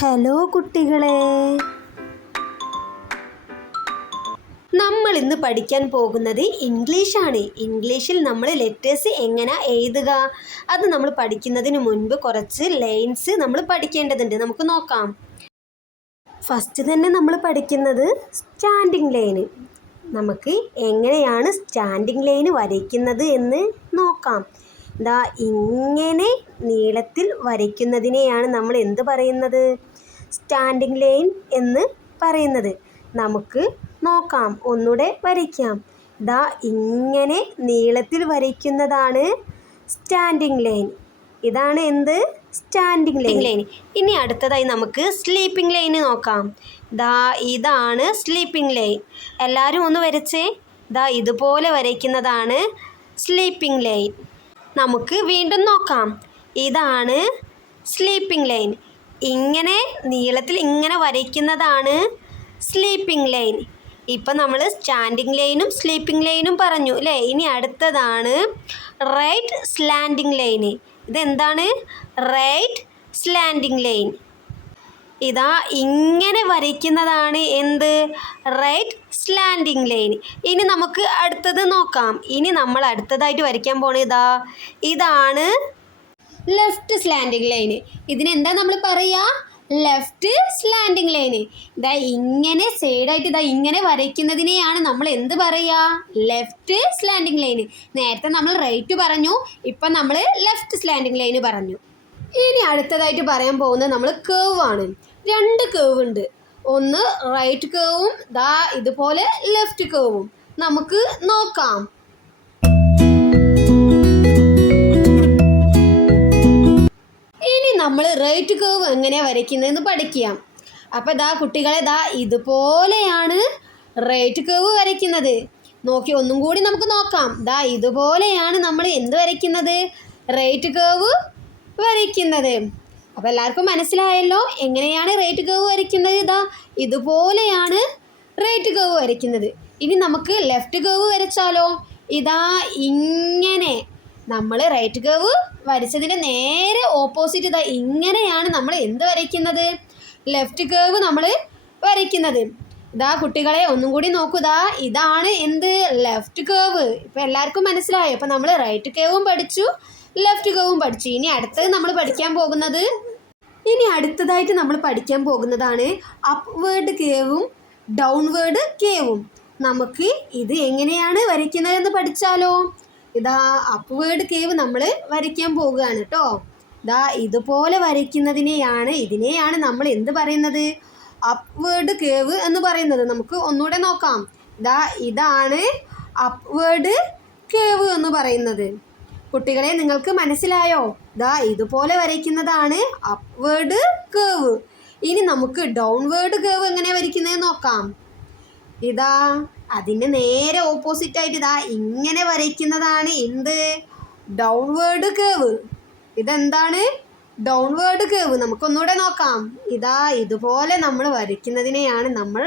Hello കുട്ടികളെ, നമ്മൾ ഇന്ന് പഠിക്കാൻ പോകുന്നത് ഇംഗ്ലീഷാണ്. ഇംഗ്ലീഷിൽ നമ്മൾ ലെറ്റേഴ്സ് എങ്ങനെ എഴുതുക അത് നമ്മൾ പഠിക്കുന്നതിന് മുൻപ് കുറച്ച് ലൈൻസ് നമ്മൾ പഠിക്കേണ്ടതുണ്ട്. നമുക്ക് നോക്കാം. ഫസ്റ്റ് തന്നെ നമ്മൾ പഠിക്കുന്നത് സ്റ്റാൻഡിങ് ലൈന്. നമുക്ക് എങ്ങനെയാണ് സ്റ്റാൻഡിങ് ലൈന് വരയ്ക്കുന്നത് എന്ന് നോക്കാം. ഇങ്ങനെ നീളത്തിൽ വരയ്ക്കുന്നതിനെയാണ് നമ്മൾ എന്ത് പറയുന്നത്? സ്റ്റാൻഡിങ് ലൈൻ എന്ന് പറയുന്നത്. നമുക്ക് നോക്കാം, ഒന്നുകൂടെ വരയ്ക്കാം. ഇങ്ങനെ നീളത്തിൽ വരയ്ക്കുന്നതാണ് സ്റ്റാൻഡിങ് ലൈൻ. ഇതാണ് എന്ത്? Standing line. ഇനി അടുത്തതായി നമുക്ക് സ്ലീപ്പിംഗ് ലൈന് നോക്കാം. ഇതാണ് സ്ലീപ്പിംഗ് ലൈൻ. എല്ലാവരും ഒന്ന് വരച്ചേ. ഇതുപോലെ വരയ്ക്കുന്നതാണ് സ്ലീപ്പിംഗ് ലൈൻ. നമുക്ക് വീണ്ടും നോക്കാം. ഇതാണ് സ്ലീപ്പിംഗ് ലൈൻ. ഇങ്ങനെ നീളത്തിൽ ഇങ്ങനെ വരയ്ക്കുന്നതാണ് സ്ലീപ്പിംഗ് ലൈൻ. ഇപ്പം നമ്മൾ സ്റ്റാൻഡിംഗ് ലൈനും സ്ലീപ്പിംഗ് ലൈനും പറഞ്ഞു അല്ലേ? ഇനി അടുത്തതാണ് റൈറ്റ് സ്ലാൻഡിംഗ് ലൈന്. ഇതെന്താണ്? Right slanting line. ഇങ്ങനെ വരയ്ക്കുന്നതാണ് എന്ത്? Right slanting line. ഇനി നമുക്ക് അടുത്തത് നോക്കാം. ഇനി നമ്മൾ അടുത്തതായിട്ട് വരയ്ക്കാൻ പോണത് ഇതാണ് ലെഫ്റ്റ് സ്ലാൻഡിംഗ് ലൈന്. ഇതിനെന്താ നമ്മൾ പറയുക? Left slanting line. ഇങ്ങനെ സൈഡായിട്ട് ഇങ്ങനെ വരയ്ക്കുന്നതിനെയാണ് നമ്മൾ എന്ത് പറയുക? Left slanting line. നേരത്തെ നമ്മൾ റൈറ്റ് പറഞ്ഞു, ഇപ്പം നമ്മൾ ലെഫ്റ്റ് സ്ലാൻഡിംഗ് ലൈന് പറഞ്ഞു. ഇനി അടുത്തതായിട്ട് പറയാൻ പോകുന്നത് നമ്മൾ കേവ് ആണ്. രണ്ട് കേവ് ഉണ്ട്. ഒന്ന് റൈറ്റ് കേവും ഇതുപോലെ ലെഫ്റ്റ് കേവും. നമുക്ക് നോക്കാം. ഇനി നമ്മൾ റൈറ്റ് കേവ് എങ്ങനെയാണ് വരയ്ക്കുന്നതെന്ന് പഠിക്കാം. അപ്പം കുട്ടികളെ ഇതുപോലെയാണ് റൈറ്റ് കേവ് വരയ്ക്കുന്നത്. നോക്കി ഒന്നും കൂടി നമുക്ക് നോക്കാം. ഇതുപോലെയാണ് നമ്മൾ എന്ത് വരയ്ക്കുന്നത്? റൈറ്റ് കേവ് വരയ്ക്കുന്നത്. അപ്പോൾ എല്ലാവർക്കും മനസ്സിലായല്ലോ എങ്ങനെയാണ് റൈറ്റ് കേവ് വരയ്ക്കുന്നത്. ഇതുപോലെയാണ് റൈറ്റ് കേവ് വരയ്ക്കുന്നത്. ഇനി നമുക്ക് ലെഫ്റ്റ് കേവ് വരച്ചാലോ? ഇങ്ങനെ നമ്മൾ റൈറ്റ് കേവ് വരച്ചതിൻ്റെ നേരെ ഓപ്പോസിറ്റ് ഇങ്ങനെയാണ് നമ്മൾ എന്ത് വരയ്ക്കുന്നത്? ലെഫ്റ്റ് കേവ് നമ്മൾ വരയ്ക്കുന്നത്. കുട്ടികളെ ഒന്നും കൂടി നോക്കൂ. ഇതാണ് എന്ത്? Left curve. ഇപ്പം എല്ലാവർക്കും മനസ്സിലായോ? അപ്പം നമ്മൾ റൈറ്റ് കേവും പഠിച്ചു, ലെഫ്റ്റ് കേവും പഠിച്ചു. ഇനി അടുത്തതായിട്ട് നമ്മൾ പഠിക്കാൻ പോകുന്നതാണ് അപ്വേർഡ് കേവും ഡൗൺവേർഡ് കേവും. നമുക്ക് ഇത് എങ്ങനെയാണ് വരയ്ക്കുന്നതെന്ന് പഠിച്ചാലോ? അപ്വേർഡ് കേവ് നമ്മൾ വരയ്ക്കാൻ പോകുകയാണ് കേട്ടോ. ഇതുപോലെ ഇതിനെയാണ് നമ്മൾ എന്ത് പറയുന്നത്? അപ്വേർഡ് കേവ് എന്ന് പറയുന്നത്. നമുക്ക് ഒന്നുകൂടെ നോക്കാം. ഇതാണ് അപ്വേർഡ് കേവ് എന്ന് പറയുന്നത്. കുട്ടികളെ നിങ്ങൾക്ക് മനസ്സിലായോ? ഇതുപോലെ വരയ്ക്കുന്നതാണ് അപ്വേർഡ് കേവ്. ഇനി നമുക്ക് ഡൗൺവേർഡ് കേവ് എങ്ങനെ വരയ്ക്കുന്നത് നോക്കാം. അതിന് നേരെ ഓപ്പോസിറ്റായിട്ട് ഇങ്ങനെ വരയ്ക്കുന്നതാണ് എന്ത്? Downward cave. ഇതെന്താണ്? Downward cave. നമുക്കൊന്നുകൂടെ നോക്കാം. ഇതുപോലെ നമ്മൾ വരയ്ക്കുന്നതിനെയാണ് നമ്മൾ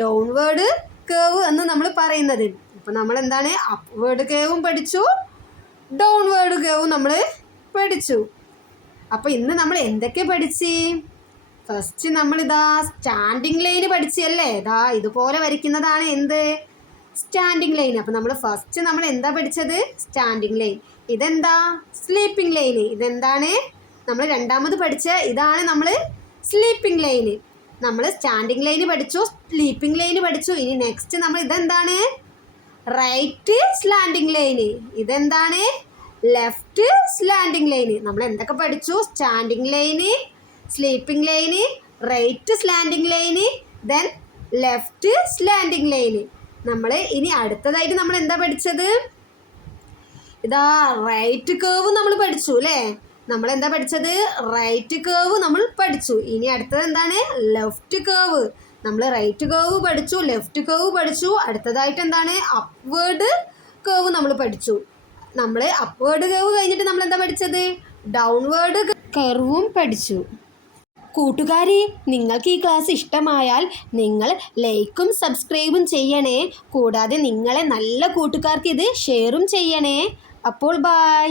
ഡൗൺവേർഡ് കേവ് എന്ന് നമ്മൾ പറയുന്നത്. അപ്പം നമ്മൾ എന്താണ്? അപ്വേർഡ് കേവും പഠിച്ചു, ഡൗൺവേർഡ് കേവും നമ്മൾ പഠിച്ചു. അപ്പോൾ ഇന്ന് നമ്മൾ എന്തൊക്കെ പഠിച്ച്? ഫസ്റ്റ് നമ്മൾ സ്റ്റാൻഡിംഗ് ലൈന് പഠിച്ചല്ലേ? ഇതുപോലെ വരയ്ക്കുന്നതാണ് എന്ത്? Standing line. അപ്പോൾ നമ്മൾ ഫസ്റ്റ് എന്താ പഠിച്ചത്? Standing line. ഇതെന്താ? Sleeping line. ഇതെന്താണ്? നമ്മൾ രണ്ടാമത് പഠിച്ച ഇതാണ് നമ്മൾ സ്ലീപ്പിംഗ് ലൈന്. നമ്മൾ സ്റ്റാൻഡിംഗ് ലൈന് പഠിച്ചു, സ്ലീപ്പിംഗ് ലൈന് പഠിച്ചു. ഇനി നെക്സ്റ്റ് നമ്മൾ ഇതെന്താണ്? Right slanting line. ഇതെന്താണ്? Left slanting line. നമ്മൾ എന്തൊക്കെ പഠിച്ചു? Standing line, sleeping line, right slanting line, then left slanting line. നമ്മൾ ഇനി അടുത്തതായിട്ട് നമ്മൾ എന്താ പഠിച്ചത്? റൈറ്റ് കേവ് നമ്മൾ പഠിച്ചു അല്ലേ? നമ്മൾ എന്താ പഠിച്ചത്? റൈറ്റ് കേവ് നമ്മൾ പഠിച്ചു. ഇനി അടുത്തത് എന്താണ്? Left curve. നമ്മൾ റൈറ്റ് കേവ് പഠിച്ചു, ലെഫ്റ്റ് കേവ് പഠിച്ചു. അടുത്തതായിട്ട് എന്താണ്? അപ്വേർഡ് കേവ് നമ്മൾ പഠിച്ചു. നമ്മൾ അപ്വേർഡ് കേവ് കഴിഞ്ഞിട്ട് നമ്മൾ എന്താ പഠിച്ചത്? ഡൗൺവേർഡ് കർവും പഠിച്ചു. കൂട്ടുകാരെ, നിങ്ങൾക്ക് ഈ ക്ലാസ് ഇഷ്ടമായാൽ നിങ്ങൾ ലൈക്കും സബ്സ്ക്രൈബും ചെയ്യണേ. കൂടാതെ നിങ്ങളെ നല്ല കൂട്ടുകാർക്ക് ഇത് ഷെയറും ചെയ്യണേ. അപ്പോൾ ബൈ.